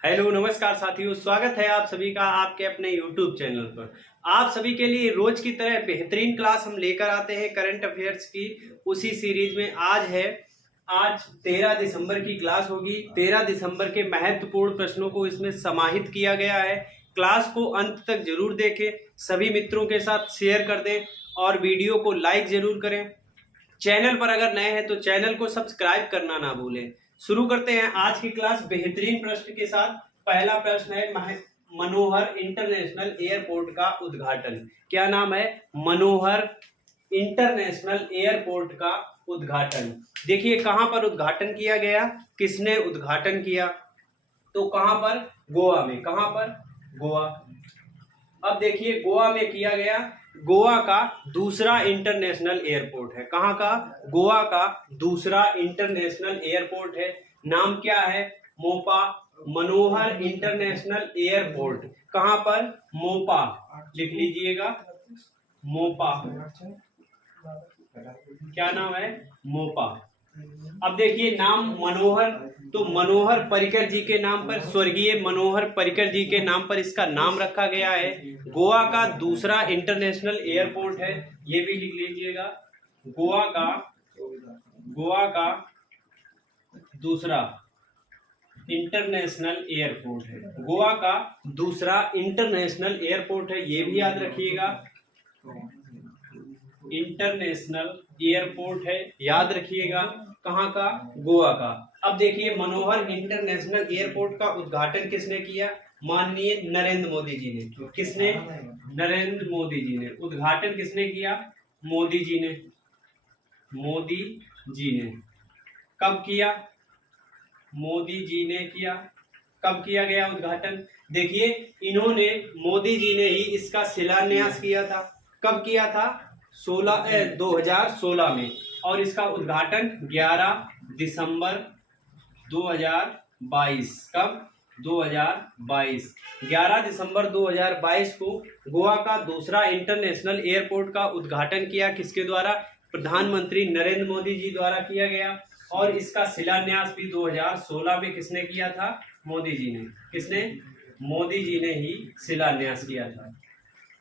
Hello नमस्कार साथियों, स्वागत है आप सभी का आपके अपने YouTube चैनल पर। आप सभी के लिए रोज की तरह बेहतरीन क्लास हम लेकर आते हैं करंट अफेयर्स की। उसी सीरीज में आज 13 दिसंबर की क्लास होगी। 13 दिसंबर के महत्वपूर्ण प्रश्नों को इसमें समाहित किया गया है। क्लास को अंत तक जरूर देखें, सभी मित्रों के साथ शेयर कर दें और वीडियो को लाइक जरूर करें। चैनल पर अगर नए हैं तो चैनल को सब्सक्राइब करना ना भूलें। शुरू करते हैं आज की क्लास बेहतरीन प्रश्न के साथ। पहला प्रश्न है मनोहर इंटरनेशनल एयरपोर्ट का उद्घाटन। क्या नाम है? मनोहर इंटरनेशनल एयरपोर्ट का उद्घाटन। देखिए कहां पर उद्घाटन किया गया, किसने उद्घाटन किया? तो कहां पर? गोवा में। कहां पर? गोवा। अब देखिए गोवा में किया गया। गोवा का दूसरा इंटरनेशनल एयरपोर्ट है। कहां का? गोवा का दूसरा इंटरनेशनल एयरपोर्ट है। नाम क्या है? मोपा। मनोहर इंटरनेशनल एयरपोर्ट। कहां पर? मोपा। लिख लीजिएगा, मोपा। क्या नाम है? मोपा। अब देखिए नाम मनोहर, तो मनोहर पर्रिकर जी के नाम पर, स्वर्गीय मनोहर पर्रिकर जी के नाम पर इसका नाम रखा गया है। गोवा का दूसरा इंटरनेशनल एयरपोर्ट है, ये भी लिख लीजिएगा। गोवा का दूसरा इंटरनेशनल एयरपोर्ट है। गोवा का दूसरा इंटरनेशनल एयरपोर्ट है, ये भी याद रखिएगा। इंटरनेशनल एयरपोर्ट है, याद रखिएगा। कहां का? गोवा का। अब देखिए मनोहर इंटरनेशनल एयरपोर्ट का उद्घाटन किसने किया? माननीय नरेंद्र मोदी जी ने। किसने? नरेंद्र मोदी जी ने। उद्घाटन किसने किया? मोदी जी ने। मोदी जी ने। कब किया? मोदी जी ने किया। कब किया गया उद्घाटन? देखिए इन्होंने, मोदी जी ने ही इसका शिलान्यास किया था। कब किया था? 2016 में। और इसका उद्घाटन 11 दिसंबर 2022। कब? 2022। 11 दिसंबर 2022 को गोवा का दूसरा इंटरनेशनल एयरपोर्ट का उद्घाटन किया। किसके द्वारा? प्रधानमंत्री नरेंद्र मोदी जी द्वारा किया गया। और इसका शिलान्यास भी 2016 में किसने किया था? मोदी जी ने। किसने? मोदी जी ने ही शिलान्यास किया था,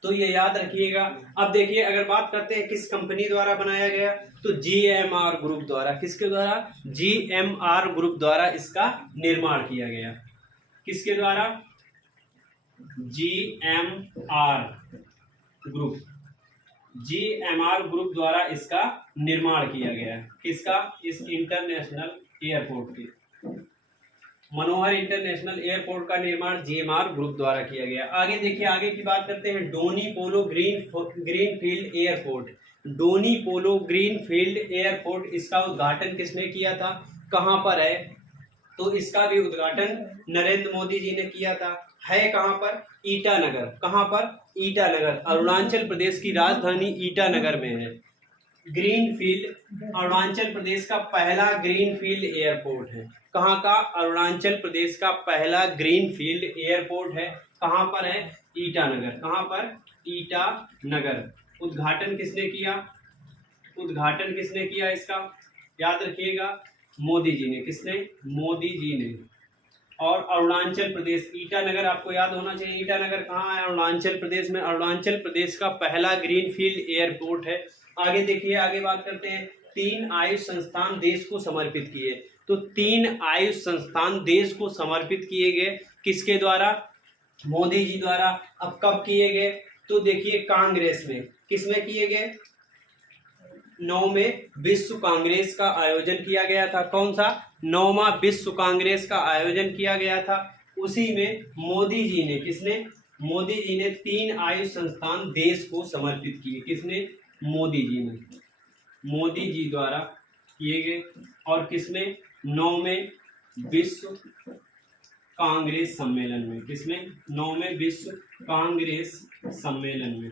तो ये याद रखिएगा। अब देखिए अगर बात करते हैं किस कंपनी द्वारा बनाया गया, तो जीएमआर ग्रुप द्वारा। किसके द्वारा? जीएमआर ग्रुप द्वारा इसका निर्माण किया गया। किसके द्वारा? GMR group. जीएमआर ग्रुप द्वारा इसका निर्माण किया गया। किसका? इस इंटरनेशनल एयरपोर्ट के, मनोहर इंटरनेशनल एयरपोर्ट का निर्माण जीएमआर ग्रुप द्वारा किया गया। आगे देखिए, आगे की बात करते हैं डोनी पोलो ग्रीनफील्ड एयरपोर्ट। डोनी पोलो ग्रीनफील्ड एयरपोर्ट, इसका उद्घाटन किसने किया था? कहां पर है? तो इसका भी उद्घाटन नरेंद्र मोदी जी ने किया था। है कहां पर? ईटानगर। कहां पर? ईटानगर। अरुणाचल प्रदेश की राजधानी ईटानगर में है। ग्रीनफील्ड अरुणाचल प्रदेश का पहला ग्रीनफील्ड एयरपोर्ट है। कहां का? अरुणाचल प्रदेश का पहला ग्रीनफील्ड एयरपोर्ट है। कहां पर है? ईटानगर। कहां पर? ईटानगर। उद्घाटन किसने किया? उद्घाटन किसने किया इसका? याद रखिएगा, मोदी जी ने। किसने? मोदी जी ने। और अरुणाचल प्रदेश, ईटानगर आपको याद होना चाहिए। ईटानगर कहाँ है? अरुणाचल प्रदेश में। अरुणाचल प्रदेश का पहला ग्रीनफील्ड एयरपोर्ट है। आगे देखिए, आगे बात करते हैं। 3 आयुष संस्थान देश को समर्पित किए। तो 3 आयुष संस्थान देश को समर्पित किए गए। किसके द्वारा? मोदी जी द्वारा। अब कब किए गए? तो देखिए कांग्रेस में। किसमें किए गए? 9वें विश्व कांग्रेस का आयोजन किया गया था। कौन सा? 9वां विश्व कांग्रेस का आयोजन किया गया था। उसी में मोदी जी ने, किसने? मोदी जी ने 3 आयुष संस्थान देश को समर्पित किए। किसने? मोदी जी ने। मोदी जी द्वारा किए गए। और किसमें? 9वें विश्व कांग्रेस सम्मेलन में। किसमें? 9वें विश्व कांग्रेस सम्मेलन में।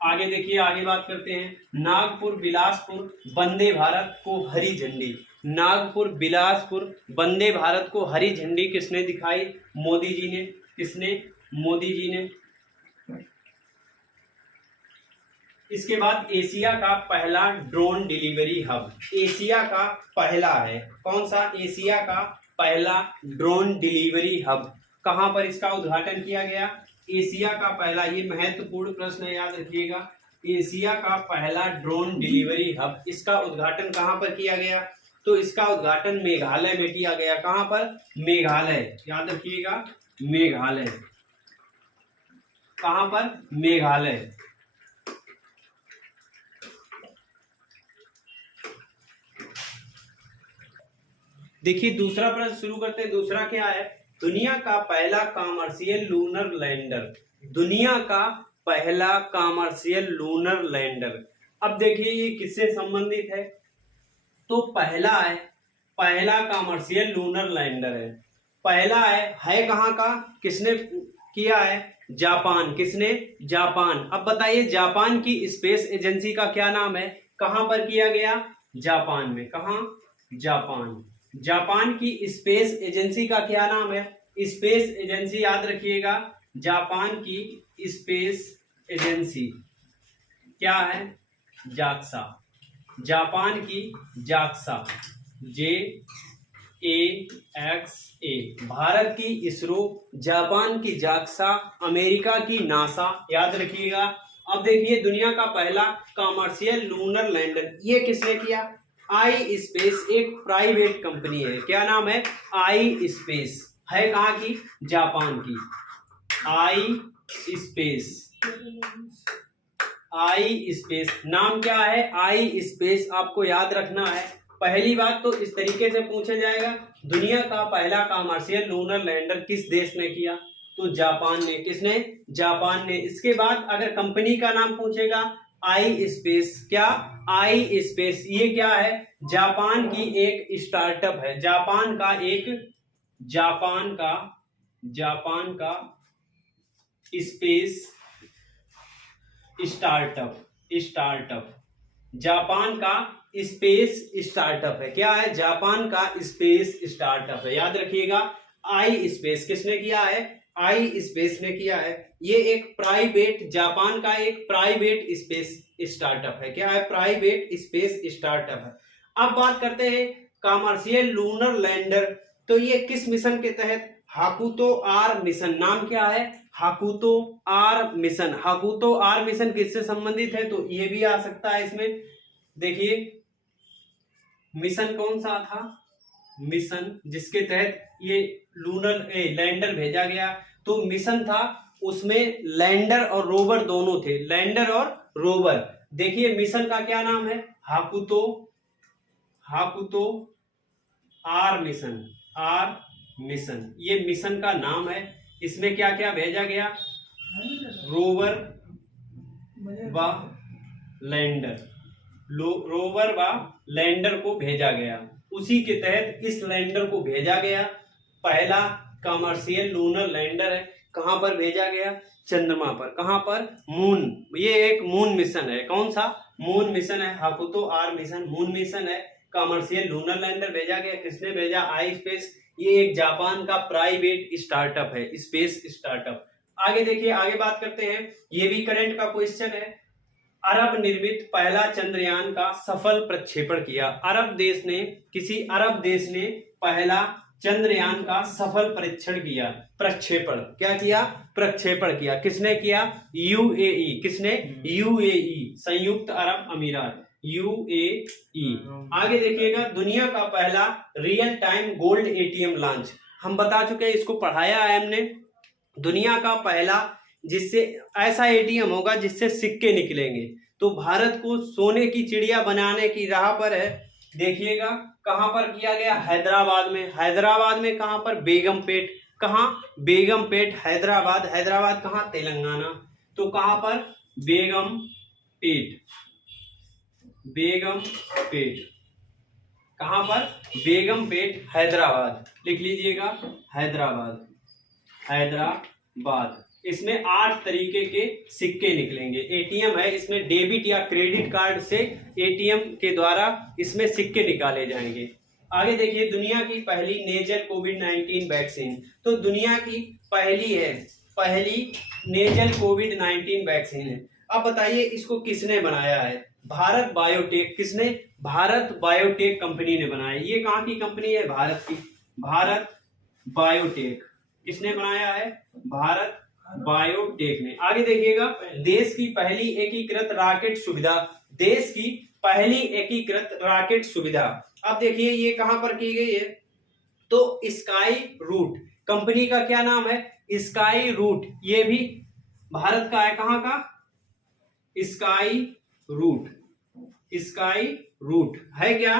आगे देखिए, आगे बात करते हैं। नागपुर बिलासपुर वंदे भारत को हरी झंडी। नागपुर बिलासपुर वंदे भारत को हरी झंडी किसने दिखाई? मोदी जी ने। किसने? मोदी जी ने। इसके बाद एशिया का पहला ड्रोन डिलीवरी हब। एशिया का पहला है। कौन सा? एशिया का पहला ड्रोन डिलीवरी हब, कहां पर इसका उद्घाटन किया गया? एशिया का पहला, ये महत्वपूर्ण प्रश्न है, याद रखिएगा। एशिया का पहला ड्रोन डिलीवरी हब, इसका उद्घाटन कहां पर किया गया? तो इसका उद्घाटन मेघालय में किया गया। कहां पर? मेघालय, याद रखिएगा, मेघालय। कहां पर? मेघालय। देखिए दूसरा प्रश्न शुरू करते हैं। दूसरा क्या है? दुनिया का पहला कॉमर्शियल लूनर लैंडर, दुनिया का पहला कॉमर्शियल लूनर लैंडर। अब देखिए ये किससे संबंधित है? तो पहला है, पहला कॉमर्शियल लूनर लैंडर है, पहला है कहाँ का? किसने किया है? जापान। किसने? जापान। अब बताइए जापान की स्पेस एजेंसी का क्या नाम है? कहां पर किया गया? जापान में। कहां? जापान। जापान की स्पेस एजेंसी का क्या नाम है? स्पेस एजेंसी, याद रखिएगा, जापान की स्पेस एजेंसी क्या है? जाक्सा। जापान की जाक्सा, JAXA। भारत की इसरो, जापान की जाक्सा, अमेरिका की नासा, याद रखिएगा। अब देखिए दुनिया का पहला कॉमर्शियल लूनर लैंडर ये किसने किया? आई स्पेस, एक प्राइवेट कंपनी है। क्या नाम है? आई स्पेस। है कहाँ की? जापान की। आई स्पेस, आई स्पेस नाम क्या है? आई स्पेस, आपको याद रखना है। पहली बात तो इस तरीके से पूछा जाएगा, दुनिया का पहला कॉमर्शियल लूनर लैंडर किस देश ने किया? तो जापान ने। किसने? जापान ने। इसके बाद अगर कंपनी का नाम पूछेगा, आई स्पेस। क्या? आई स्पेस, ये क्या है? जापान की एक स्टार्टअप है। जापान का स्पेस स्टार्टअप, जापान का स्पेस स्टार्टअप है। क्या है? जापान का स्पेस स्टार्टअप है, याद रखिएगा। आई स्पेस किसने किया है? आई स्पेस ने किया है। ये एक प्राइवेट, जापान का एक प्राइवेट स्पेस स्टार्टअप है। क्या है? प्राइवेट स्पेस स्टार्टअप है। अब बात करते हैं कॉमर्शियल लूनर लैंडर, तो ये किस मिशन के तहत? हाकुतो आर मिशन। नाम क्या है? हाकुतो आर मिशन। हाकुतो आर मिशन किससे संबंधित है? तो ये भी आ सकता है इसमें। देखिए मिशन कौन सा था? मिशन जिसके तहत ये लूनर लैंडर भेजा गया, तो मिशन था, उसमें लैंडर और रोवर दोनों थे। लैंडर और रोवर। देखिए मिशन का क्या नाम है? हाकुतो आर मिशन, ये मिशन का नाम है। इसमें क्या क्या भेजा गया? रोवर व लैंडर, रोवर व लैंडर को भेजा गया। उसी के तहत इस लैंडर को भेजा गया। पहला कॉमर्शियल लूनर लैंडर है। कहां पर भेजा गया? चंद्रमा पर। कहां पर? मून। ये एक मून मिशन है। कौन सा? मून मिशन है। हाकुतो आर मिशन मून मिशन है। कॉमर्शियल लूनर लैंडर भेजा गया। किसने भेजा? आई स्पेस। ये एक जापान का प्राइवेट स्टार्टअप है, स्पेस स्टार्टअप। आगे देखिए, आगे बात करते हैं। ये भी करंट का क्वेश्चन है। अरब निर्मित पहला चंद्रयान का सफल प्रक्षेपण किया। अरब देश ने, किसी अरब देश ने पहला चंद्रयान का सफल परीक्षण किया, प्रक्षेपण। क्या किया? प्रक्षेपण किया। किसने किया? यूएई। किसने? यूएई, संयुक्त अरब अमीरात, यूएई। आगे देखिएगा, दुनिया का पहला real time gold ATM launch. हम बता चुके हैं, इसको पढ़ाया है हमने। दुनिया का पहला जिससे ऐसा एटीएम होगा जिससे सिक्के निकलेंगे। तो भारत को सोने की चिड़िया बनाने की राह पर है। देखिएगा कहां पर किया गया? हैदराबाद में। हैदराबाद में कहां पर? बेगमपेट। कहां? बेगमपेट, हैदराबाद। हैदराबाद कहां? तेलंगाना। तो कहां पर? बेगमपेट। बेगमपेट कहां पर? बेगमपेट, हैदराबाद। लिख लीजिएगा, हैदराबाद। हैदराबाद। इसमें 8 तरीके के सिक्के निकलेंगे। एटीएम है, इसमें डेबिट या क्रेडिट कार्ड से एटीएम के द्वारा इसमें सिक्के निकाले जाएंगे। आगे देखिए, दुनिया की पहली नेजल कोविड-19 वैक्सीन। तो दुनिया की पहली नेजल कोविड-19 वैक्सीन है। अब बताइए इसको किसने बनाया है? भारत बायोटेक। किसने? भारत बायोटेक कंपनी ने बनाया। ये कहाँ की कंपनी है? भारत की। भारत बायोटेक। किसने बनाया है? भारत बायोटेक ने। आगे देखिएगा, देश की पहली एकीकृत रॉकेट सुविधा, देश की पहली एकीकृत रॉकेट सुविधा। अब देखिए ये कहां पर की गई है? तो स्काई रूट कंपनी का क्या नाम है? Skyroot. ये भी भारत का है। कहां का? Sky root. स्काई रूट है क्या?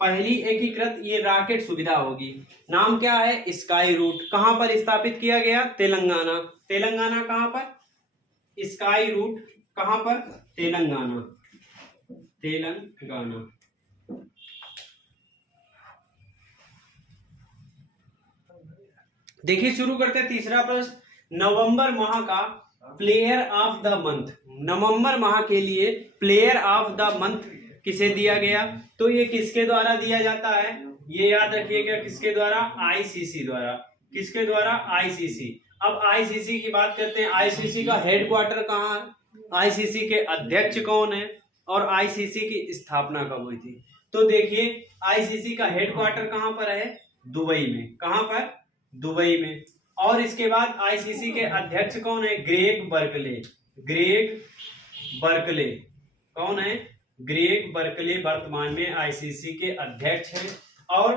पहली एकीकृत ये रॉकेट सुविधा होगी। नाम क्या है? Skyroot. कहां पर स्थापित किया गया? तेलंगाना। तेलंगाना कहां पर? स्काई रूट कहां पर? तेलंगाना। तेलंगाना। देखिए शुरू करते हैं तीसरा प्रश्न। नवंबर माह का प्लेयर ऑफ द मंथ, नवंबर माह के लिए प्लेयर ऑफ द मंथ किसे दिया गया? तो ये किसके द्वारा दिया जाता है? ये याद रखिएगा, किसके द्वारा? आईसीसी द्वारा। किसके द्वारा? आईसीसी। अब आईसीसी की बात करते हैं। आईसीसी का हेडक्वार्टर कहाँ है? आईसीसी के अध्यक्ष कौन है? और आईसीसी की स्थापना कब हुई थी? तो देखिए आईसीसी का हेडक्वार्टर कहां पर है? दुबई में। कहां पर? दुबई में। और इसके बाद आईसीसी के अध्यक्ष कौन है? Greg Berkeley. ग्रेग बर्कले कौन है? ग्रेग बर्कले वर्तमान में आईसीसी के अध्यक्ष हैं। और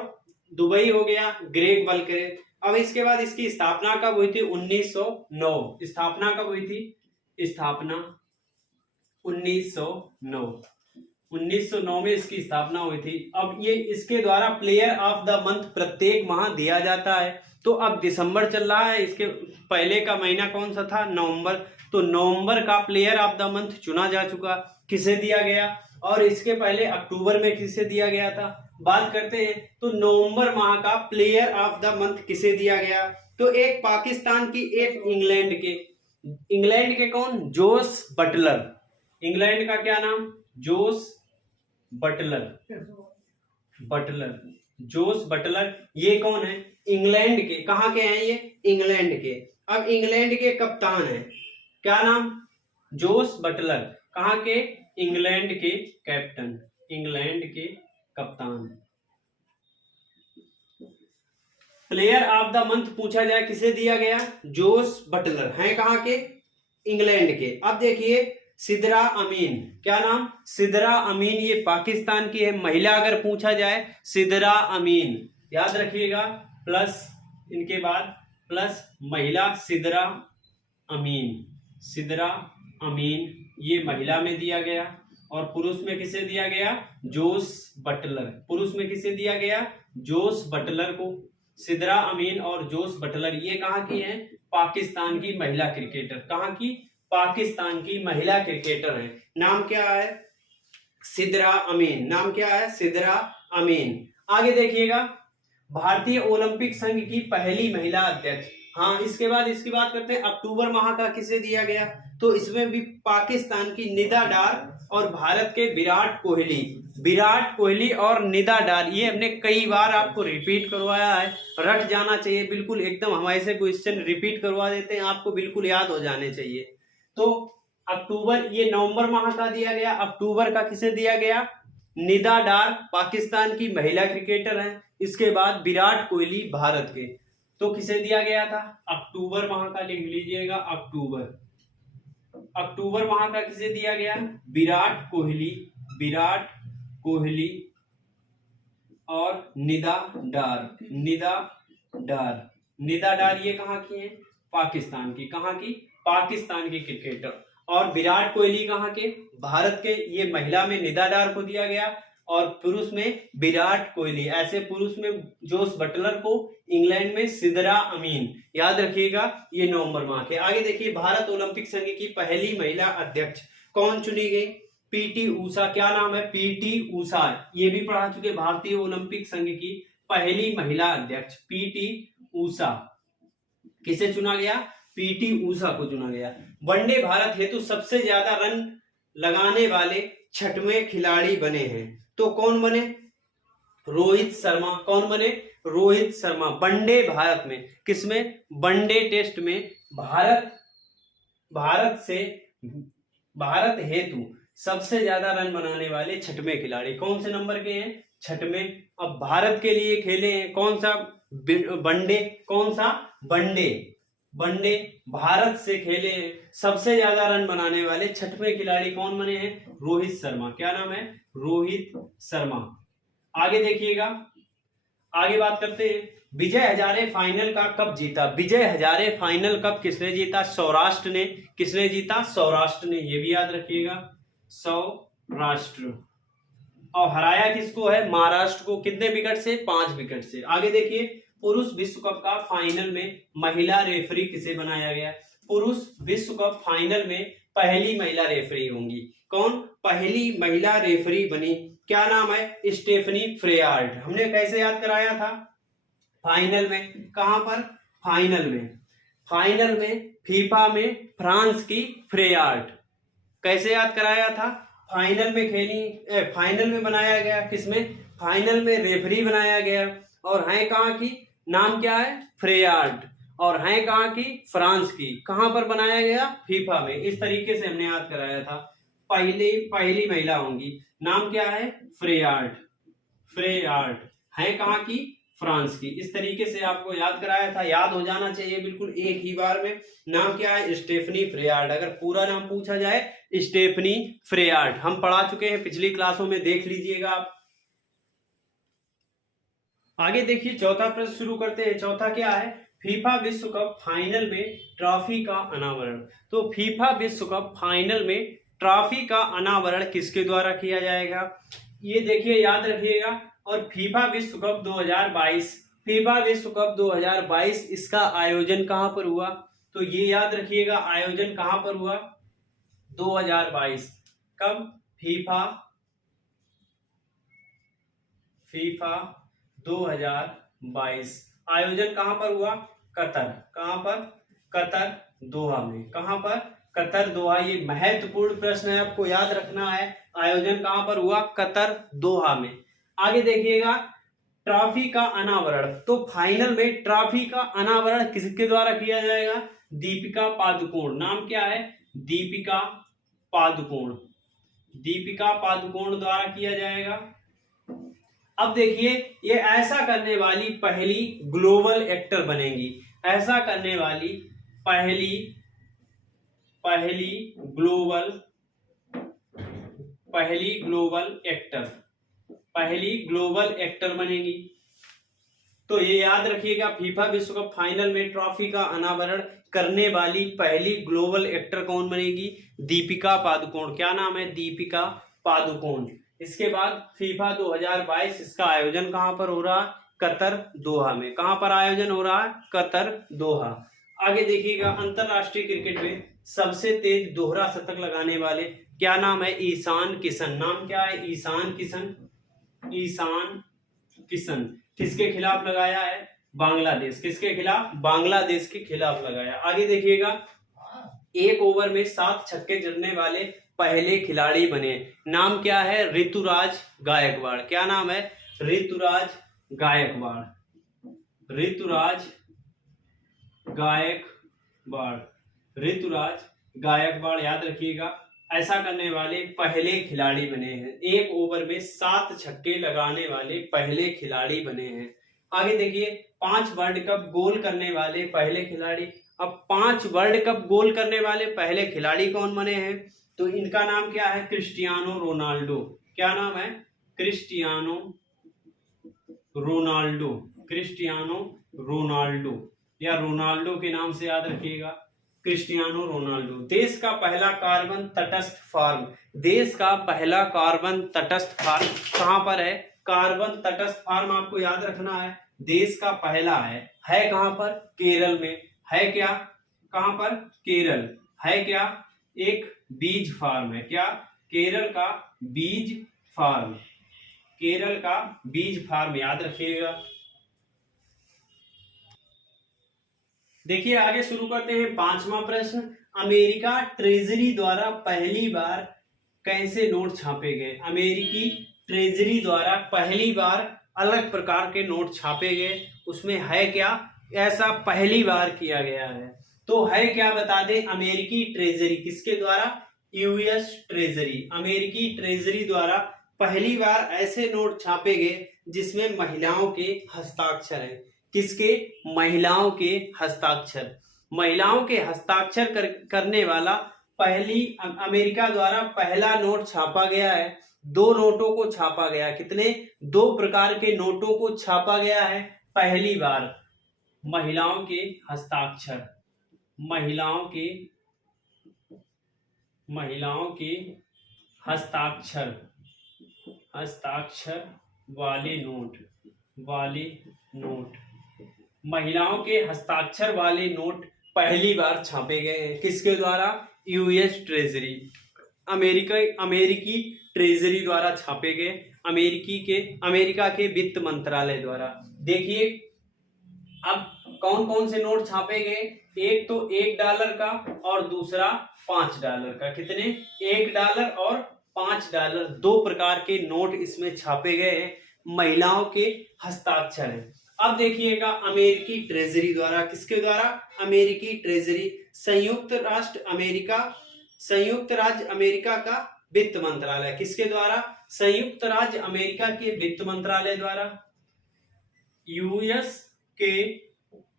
दुबई हो गया, ग्रेग बर्कले। अब इसके बाद इसकी स्थापना कब हुई थी? 1909। स्थापना कब हुई थी? स्थापना 1909। 1909 में इसकी स्थापना हुई थी। अब ये इसके द्वारा प्लेयर ऑफ द मंथ प्रत्येक माह दिया जाता है। तो अब दिसंबर चल रहा है, इसके पहले का महीना कौन सा था? नवंबर। तो नवंबर का प्लेयर ऑफ द मंथ चुना जा चुका। किसे दिया गया? और इसके पहले अक्टूबर में किसे दिया गया था? बात करते हैं तो नवंबर माह का प्लेयर ऑफ द मंथ किसे दिया गया? तो एक पाकिस्तान की, एक इंग्लैंड के। इंग्लैंड के कौन? Jos Buttler. इंग्लैंड का क्या नाम? Jos Buttler. Buttler, Jos Buttler. ये कौन है? इंग्लैंड के। कहां के हैं ये? इंग्लैंड के। अब इंग्लैंड के कप्तान हैं, क्या नाम? Jos Buttler. कहां के? इंग्लैंड के कैप्टन, इंग्लैंड के कप्तान। प्लेयर ऑफ द मंथ पूछा जाए किसे दिया गया? Jos Buttler. हैं कहां के? इंग्लैंड के। अब देखिए सिद्रा अमीन। क्या नाम? सिद्रा अमीन। ये पाकिस्तान की है। महिला अगर पूछा जाए, सिद्रा अमीन, याद रखिएगा, प्लस इनके बाद प्लस महिला, सिद्रा अमीन। सिद्रा अमीन ये महिला में दिया गया। और पुरुष में किसे दिया गया? Jos Buttler. पुरुष में किसे दिया गया? जोस बटलर को। सिद्रा अमीन और जोस बटलर ये कहां की हैं? पाकिस्तान की महिला क्रिकेटर। कहां की? पाकिस्तान की महिला क्रिकेटर है। नाम क्या है? सिद्रा अमीन। नाम क्या है? सिद्रा अमीन। आगे देखिएगा, भारतीय ओलंपिक संघ की पहली महिला अध्यक्ष। हाँ, इसके बाद इसकी बात करते हैं। अक्टूबर माह का किसे दिया गया? तो इसमें भी पाकिस्तान की निदा डार और भारत के विराट कोहली। विराट कोहली और निदा डार, ये हमने कई बार आपको रिपीट करवाया है, रट जाना चाहिए बिल्कुल एकदम। हमारे से क्वेश्चन रिपीट करवा देते हैं, आपको बिल्कुल याद हो जाने चाहिए। तो अक्टूबर, ये नवंबर माह का दिया गया। अक्टूबर का किसे दिया गया? निदा डार पाकिस्तान की महिला क्रिकेटर हैं। इसके बाद विराट कोहली भारत के। तो किसे दिया गया था? अक्टूबर माह का लिख लीजिएगा, अक्टूबर। अक्टूबर माह का किसे दिया गया? विराट कोहली। विराट कोहली और निदा डार। निदा डार। निदा डार ये कहां की है? पाकिस्तान की। कहां की? पाकिस्तान की क्रिकेटर। और विराट कोहली कहां के? भारत के। ये महिला में निदा डार को दिया गया और पुरुष में विराट कोहली। ऐसे पुरुष में जोस बटलर को, इंग्लैंड में सिद्रा अमीन। याद रखिएगा, ये नवंबर माह के। आगे देखिए, भारत ओलंपिक संघ की पहली महिला अध्यक्ष कौन चुनी गई? पीटी ऊषा। क्या नाम है? पीटी ऊषा। ये भी पढ़ा चुके। भारतीय ओलंपिक संघ की पहली महिला अध्यक्ष पीटी ऊषा। किसे चुना गया? पीटी ऊषा को चुना गया। वनडे भारत हेतु सबसे ज्यादा रन लगाने वाले छठवें खिलाड़ी बने हैं। तो कौन बने? रोहित शर्मा। कौन बने? रोहित शर्मा। वनडे भारत में, किसमें? वनडे टेस्ट में भारत हेतु सबसे ज्यादा रन बनाने वाले छठवें खिलाड़ी कौन से नंबर के हैं? छठवें। अब भारत के लिए खेले हैं कौन सा? वनडे, कौन सा वनडे, वनडे भारत से खेले हैं। सबसे ज्यादा रन बनाने वाले छठवें खिलाड़ी कौन बने हैं? रोहित शर्मा। क्या नाम है? रोहित शर्मा। आगे देखिएगा, आगे बात करते हैं। विजय हजारे फाइनल का कब जीता? विजय हजारे फाइनल कब किसने जीता? सौराष्ट्र ने। किसने जीता? सौराष्ट्र ने, ये भी याद रखिएगा, सौराष्ट्र। और हराया किसको है? महाराष्ट्र को। कितने विकेट से? 5 विकेट से। आगे देखिए, पुरुष विश्व कप का फाइनल में महिला रेफरी किसे बनाया गया? पुरुष विश्व कप फाइनल में पहली महिला रेफरी होंगी। कौन पहली महिला रेफरी बनी? क्या नाम है? स्टेफनी फ्रेयार्ड। हमने कैसे याद कराया था? फाइनल में। कहां पर? फाइनल में। फाइनल में फीफा में फ्रांस की फ्रेयार्ड। कैसे याद कराया था? फाइनल में खेली, फाइनल में बनाया गया। किसमें? फाइनल में रेफरी बनाया गया। और है कहां की? नाम क्या है? फ्रेयार्ड। और है कहां की? फ्रांस की। कहां पर बनाया गया? फीफा में। इस तरीके से हमने याद कराया था। पहली महिला होंगी। नाम क्या है? फ्रेयार्ड। फ्रेयार्ड है कहां की? फ्रांस की। इस तरीके से आपको याद कराया था, याद हो जाना चाहिए बिल्कुल एक ही बार में। नाम क्या है? स्टेफनी फ्रेयार्ड। अगर पूरा नाम पूछा जाए, स्टेफनी फ्रेयार्ड। हम पढ़ा चुके हैं पिछली क्लासों में, देख लीजिएगा आप। आगे देखिए, चौथा प्रश्न शुरू करते हैं। चौथा क्या है? फीफा विश्व कप फाइनल में ट्रॉफी का अनावरण। तो फीफा विश्व कप फाइनल में ट्रॉफी का अनावरण किसके द्वारा किया जाएगा? ये देखिए, याद रखिएगा। और फीफा विश्व कप 2022, फीफा विश्व कप 2022 इसका आयोजन कहां पर हुआ? तो ये याद रखिएगा, आयोजन कहां पर हुआ? 2022। कब? फीफा 2022 आयोजन कहां पर हुआ? कतर। कहां पर? कतर, दोहा में। कहां पर? कतर, दोहा। ये महत्वपूर्ण प्रश्न है, आपको याद रखना है। आयोजन कहां पर हुआ? कतर, दोहा में। आगे देखिएगा, ट्रॉफी का अनावरण। तो फाइनल में ट्रॉफी का अनावरण किसके द्वारा किया जाएगा? दीपिका पादुकोण। नाम क्या है? दीपिका पादुकोण। दीपिका पादुकोण द्वारा किया जाएगा। अब देखिए, ये ऐसा करने वाली पहली ग्लोबल एक्टर बनेंगी। ऐसा करने वाली पहली ग्लोबल एक्टर बनेगी। तो ये याद रखिएगा, फीफा विश्व कप फाइनल में ट्रॉफी का अनावरण करने वाली पहली ग्लोबल एक्टर कौन बनेगी? दीपिका पादुकोण। क्या नाम है? दीपिका पादुकोण। इसके बाद फीफा 2022 इसका आयोजन कहां पर हो रहा है? कतर, दोहा में। कहां पर आयोजन हो रहा है? कतर, दोहा। आगे देखिएगा, अंतरराष्ट्रीय क्रिकेट में सबसे तेज दोहरा शतक लगाने वाले क्या नाम है? ईशान किशन। नाम क्या है? ईशान किशन। ईशान किशन। किसके खिलाफ लगाया है? बांग्लादेश। किसके खिलाफ? बांग्लादेश के खिलाफ लगाया। आगे देखिएगा, एक ओवर में 7 छक्के जड़ने वाले पहले खिलाड़ी बने। नाम क्या है? ऋतुराज गायकवाड़। क्या नाम है? ऋतुराज गायकवाड़। ऋतुराज गायकवाड़। ऋतुराज गायकवाड़, याद रखिएगा। ऐसा करने वाले पहले खिलाड़ी बने हैं। एक ओवर में 7 छक्के लगाने वाले पहले खिलाड़ी बने हैं। आगे देखिए, 5 वर्ल्ड कप गोल करने वाले पहले खिलाड़ी। अब 5 वर्ल्ड कप गोल करने वाले पहले खिलाड़ी कौन बने हैं? तो इनका नाम क्या है? Cristiano Ronaldo. क्या नाम है? Cristiano Ronaldo. क्रिस्टियानो रोनाल्डो, या रोनाल्डो के नाम से याद रखिएगा, क्रिस्टियानो रोनाल्डो। देश का पहला कार्बन तटस्थ फार्म। देश का पहला कार्बन तटस्थ फार्म कहां पर है? कार्बन तटस्थ फार्म आपको याद रखना है। देश का पहला है कहां पर? केरल में। है क्या? कहां पर? केरल। है क्या? एक बीज फार्म है। क्या? केरल का बीज फार्म। केरल का बीज फार्म, याद रखिएगा। देखिए, आगे शुरू करते हैं 5वां प्रश्न। अमेरिका ट्रेजरी द्वारा पहली बार कैसे नोट छापे गए? अमेरिकी ट्रेजरी द्वारा पहली बार अलग प्रकार के नोट छापे गए। उसमें है क्या? ऐसा पहली बार किया गया है। तो है क्या? बता दें। अमेरिकी ट्रेजरी किसके द्वारा? US treasury. अमेरिकी ट्रेजरी द्वारा पहली बार ऐसे नोट छापे गए जिसमें महिलाओं के हस्ताक्षर हैं। किसके? महिलाओं के हस्ताक्षर। महिलाओं के हस्ताक्षर करने वाला अमेरिका द्वारा पहला नोट छापा गया है। 2 नोटों को छापा गया। कितने? 2 प्रकार के नोटों को छापा गया है पहली बार। महिलाओं के हस्ताक्षर, महिलाओं के हस्ताक्षर वाले नोट, महिलाओं के हस्ताक्षर वाले नोट पहली बार छापे गए हैं। किसके द्वारा? यूएस ट्रेजरी, अमेरिकी ट्रेजरी द्वारा छापे गए। अमेरिका के वित्त मंत्रालय द्वारा। देखिए अब कौन कौन से नोट छापे गए? एक तो $1 का और दूसरा $5 का। कितने? $1 और $5, 2 प्रकार के नोट इसमें छापे गए हैं। महिलाओं के हस्ताक्षर है। अब देखिएगा अमेरिकी ट्रेजरी द्वारा। किसके द्वारा? अमेरिकी ट्रेजरी, संयुक्त राज्य अमेरिका का वित्त मंत्रालय। किसके द्वारा? संयुक्त राज्य अमेरिका के वित्त मंत्रालय द्वारा, यूएस के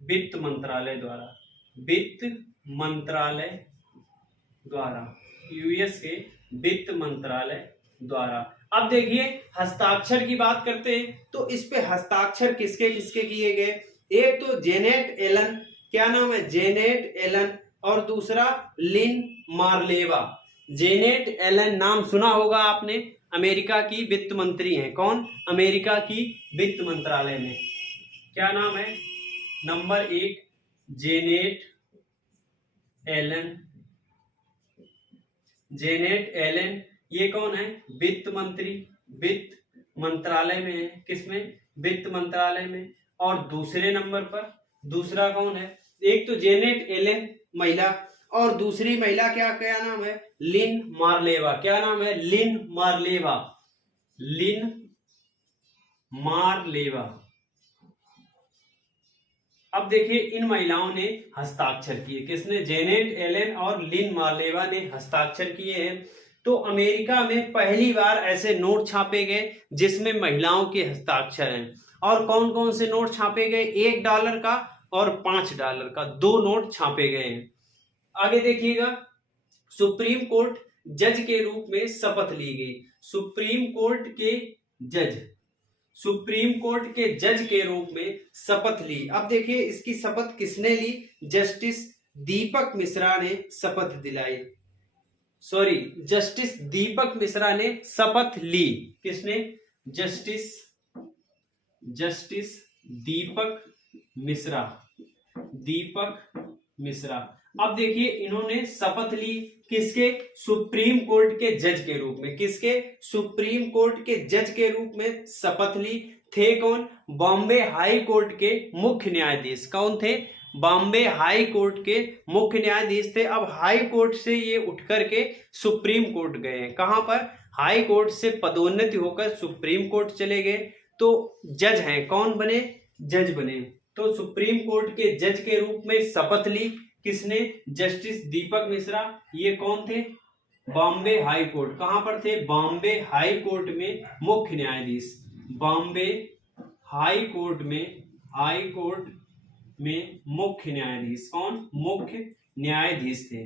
वित्त मंत्रालय द्वारा, यूएस के वित्त मंत्रालय द्वारा। अब देखिए हस्ताक्षर की बात करते हैं तो इस पे हस्ताक्षर किसके किसके किए गए? एक तो जेनेट एलन, क्या नाम है? जेनेट एलन, और दूसरा लिन मार्लेवा। जेनेट एलन नाम सुना होगा आपने, अमेरिका की वित्त मंत्री हैं। कौन? अमेरिका की वित्त मंत्रालय में। क्या नाम है? Number 1 Janet Allen. Janet Allen ये कौन है? वित्त मंत्री, वित्त मंत्रालय में है। किसमें? वित्त मंत्रालय में। और दूसरे नंबर पर दूसरा कौन है? एक तो जेनेट एलन महिला, और दूसरी महिला क्या क्या नाम है? लिन मार्लेवा। क्या नाम है? लिन मार्लेवा, लिन मार्लेवा। अब देखिए इन महिलाओं ने हस्ताक्षर किए। किसने? जेनेट एलन और लिन मार्लेवा ने हस्ताक्षर किए हैं। तो अमेरिका में पहली बार ऐसे नोट छापे गए जिसमें महिलाओं के हस्ताक्षर हैं। और कौन कौन से नोट छापे गए? $1 का और $5 का, 2 नोट छापे गए हैं। आगे देखिएगा सुप्रीम कोर्ट जज के रूप में शपथ ली गई। सुप्रीम कोर्ट के जज के रूप में शपथ ली। अब देखिए इसकी शपथ किसने ली? जस्टिस दीपक मिश्रा ने शपथ दिलाई। जस्टिस दीपक मिश्रा ने शपथ ली। किसने? जस्टिस दीपक मिश्रा। अब देखिए इन्होंने शपथ ली किसके? सुप्रीम कोर्ट के जज के रूप में। किसके? सुप्रीम कोर्ट के जज के रूप में शपथ ली। थे कौन? बॉम्बे हाई कोर्ट के मुख्य न्यायाधीश। कौन थे? बॉम्बे हाई कोर्ट के मुख्य न्यायाधीश थे। अब हाई कोर्ट से ये उठ करके सुप्रीम कोर्ट गए हैं। कहां पर? हाई कोर्ट से पदोन्नति होकर सुप्रीम कोर्ट चले गए। तो जज हैं। कौन बने? जज बने। तो सुप्रीम कोर्ट के जज के रूप में शपथ ली किसने? जस्टिस दीपक मिश्रा। ये कौन थे? Bombay high court. कहां पर थे? बॉम्बे हाई कोर्ट में मुख्य न्यायाधीश। बॉम्बे हाई कोर्ट में मुख्य न्यायाधीश। कौन? मुख्य न्यायाधीश थे।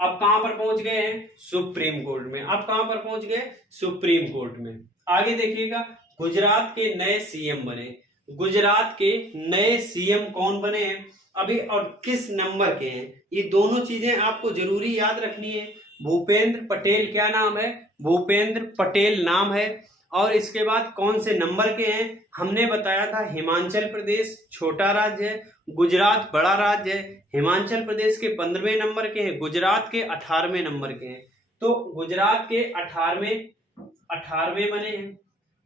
अब कहां पर पहुंच गए हैं? सुप्रीम कोर्ट में। अब कहां पर पहुंच गए? सुप्रीम कोर्ट में। आगे देखिएगा गुजरात के नए सीएम बने। गुजरात के नए सीएम कौन बने हैं अभी और किस नंबर के हैं? ये दोनों चीजें आपको जरूरी याद रखनी है। भूपेंद्र पटेल क्या नाम है? भूपेंद्र पटेल नाम है। और इसके बाद कौन से नंबर के हैं? हमने बताया था हिमाचल प्रदेश छोटा राज्य है, गुजरात बड़ा राज्य है। हिमाचल प्रदेश के 15वें नंबर के हैं, गुजरात के 18वें नंबर के हैं। तो गुजरात के 18वें बने हैं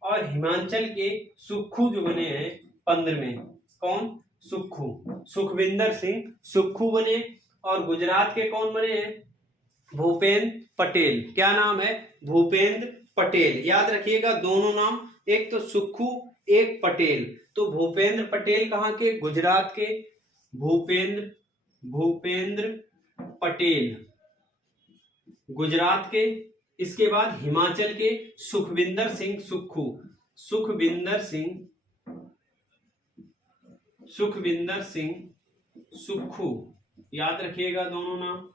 और हिमाचल के सुक्खू जो बने हैं 15वें। कौन? सुक्खू, सुखविंदर सिंह सुक्खू बने। और गुजरात के कौन बने हैं? भूपेंद्र पटेल। क्या नाम है? भूपेंद्र पटेल। याद रखिएगा दोनों नाम, एक तो सुक्खू एक पटेल। तो भूपेंद्र पटेल कहां के? गुजरात के। भूपेंद्र पटेल गुजरात के। इसके बाद हिमाचल के सुखविंदर सिंह सुक्खू। सुखविंदर सिंह सुखविंदर सिंह सुक्खू, याद रखिएगा दोनों नाम।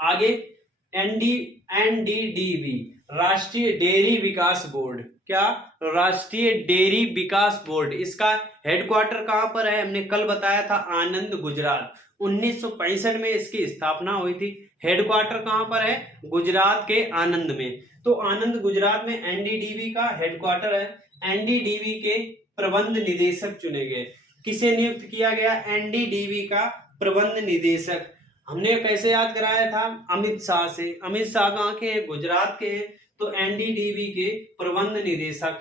आगे एनडीडीबी, राष्ट्रीय डेयरी विकास बोर्ड। क्या? राष्ट्रीय डेयरी विकास बोर्ड। इसका हेडक्वार्टर कहां पर है? हमने कल बताया था, आनंद, गुजरात। 1965 में इसकी स्थापना हुई थी। हेडक्वार्टर कहां पर है? गुजरात के आनंद में। तो आनंद, गुजरात में एनडीडीबी का हेडक्वार्टर है। एनडीडीबी के प्रबंध निदेशक चुने गए। किसे नियुक्त किया गया? एनडीडीबी का प्रबंध निदेशक। हमने कैसे याद कराया था? अमित शाह से। अमित शाह कहाँ के हैं? गुजरात के हैं। तो एनडीडीबी के प्रबंध निदेशक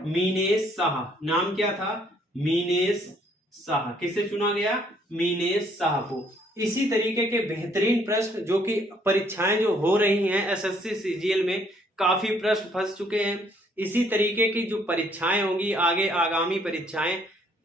मीनेश शाह। नाम क्या था? मीनेश शाह। किसे चुना गया? मीनेश शाह को। इसी तरीके के बेहतरीन प्रश्न जो कि परीक्षाएं जो हो रही हैं एसएससी सीजीएल में, काफी प्रश्न फंस चुके हैं। इसी तरीके की जो परीक्षाएं होंगी आगे, आगामी परीक्षाएं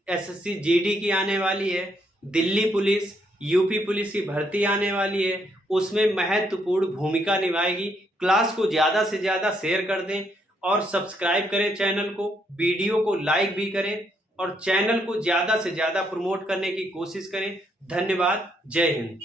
एसएससी जीडी की आने वाली है, दिल्ली पुलिस, यूपी पुलिस की भर्ती आने वाली है, उसमें महत्वपूर्ण भूमिका निभाएगी। क्लास को ज्यादा से ज्यादा शेयर कर दें और सब्सक्राइब करें चैनल को, वीडियो को लाइक भी करें और चैनल को ज्यादा से ज्यादा प्रमोट करने की कोशिश करें। धन्यवाद। जय हिंद।